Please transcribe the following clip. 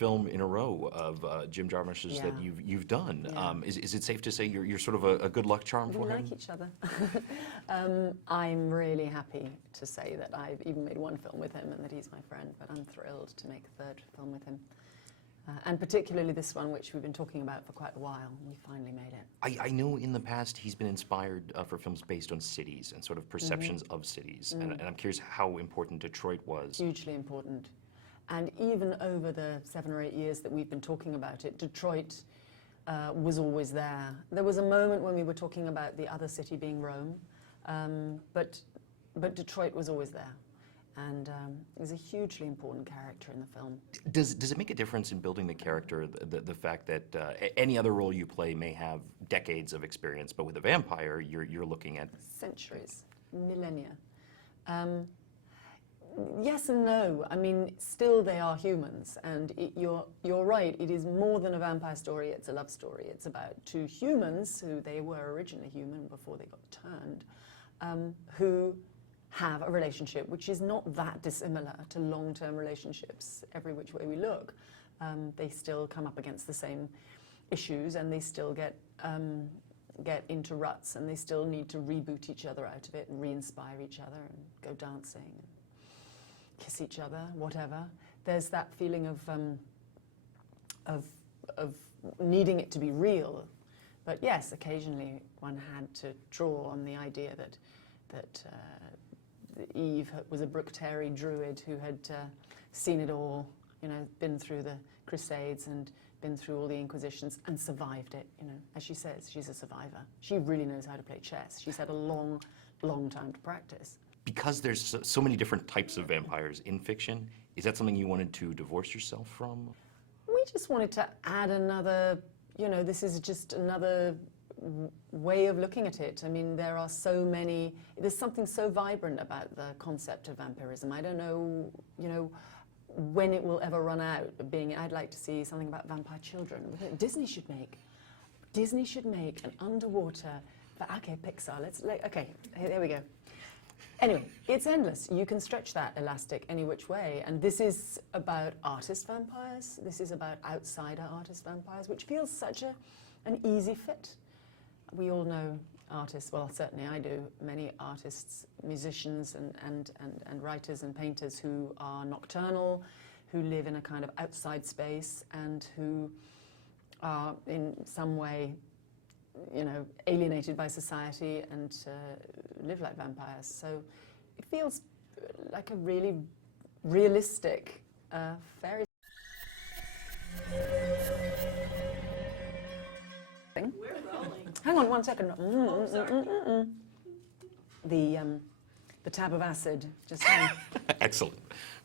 film in a row of Jim Jarmusch's Yeah. that you've done. Yeah. Is it safe to say you're sort of a good luck charm We for him? like each other. I'm really happy to say that I've even made one film with him and that he's my friend, but I'm thrilled to make a third film with him. And particularly this one, which we've been talking about for quite a while. We finally made it. I know in the past he's been inspired for films based on cities and sort of perceptions of cities. And I'm curious how important Detroit was. Hugely important. And even over the 7 or 8 years that we've been talking about it, Detroit was always there. There was a moment when we were talking about the other city being Rome, but Detroit was always there. And he's a hugely important character in the film. Does it make a difference in building the character, the fact that any other role you play may have decades of experience, but with a vampire, you're looking at Centuries, millennia. Yes and no. I mean, still they are humans, and you're right. It is more than a vampire story. It's a love story. It's about two humans who they were originally human before they got turned, who have a relationship which is not that dissimilar to long-term relationships every which way we look. They still come up against the same issues, and they still get into ruts, and they still need to reboot each other out of it and re-inspire each other and go dancing and kiss each other, whatever. There's that feeling of needing it to be real. But yes, occasionally one had to draw on the idea that Eve was a Bructeri druid who had seen it all, you know, been through the Crusades and been through all the Inquisitions and survived it, you know. As she says, she's a survivor. She really knows how to play chess. She's had a long, long time to practice. Because there's so many different types of vampires in fiction, is that something you wanted to divorce yourself from? We just wanted to add another, you know, this is just another way of looking at it. I mean, there are so many, there's something so vibrant about the concept of vampirism. I don't know, you know, when it will ever run out of being, I'd like to see something about vampire children. Disney should make an underwater, okay, Pixar, okay, here we go. Anyway, it's endless. You can stretch that elastic any which way. And this is about artist vampires. This is about outsider artist vampires, which feels such an easy fit. We all know artists, well, certainly I do, many artists, musicians and writers and painters who are nocturnal, who live in a kind of outside space and who are in some way, you know, alienated by society and live like vampires. So it feels like a really realistic fairy thing. We're rolling. Hang on 1 second. Oh, sorry. The tab of acid just Excellent.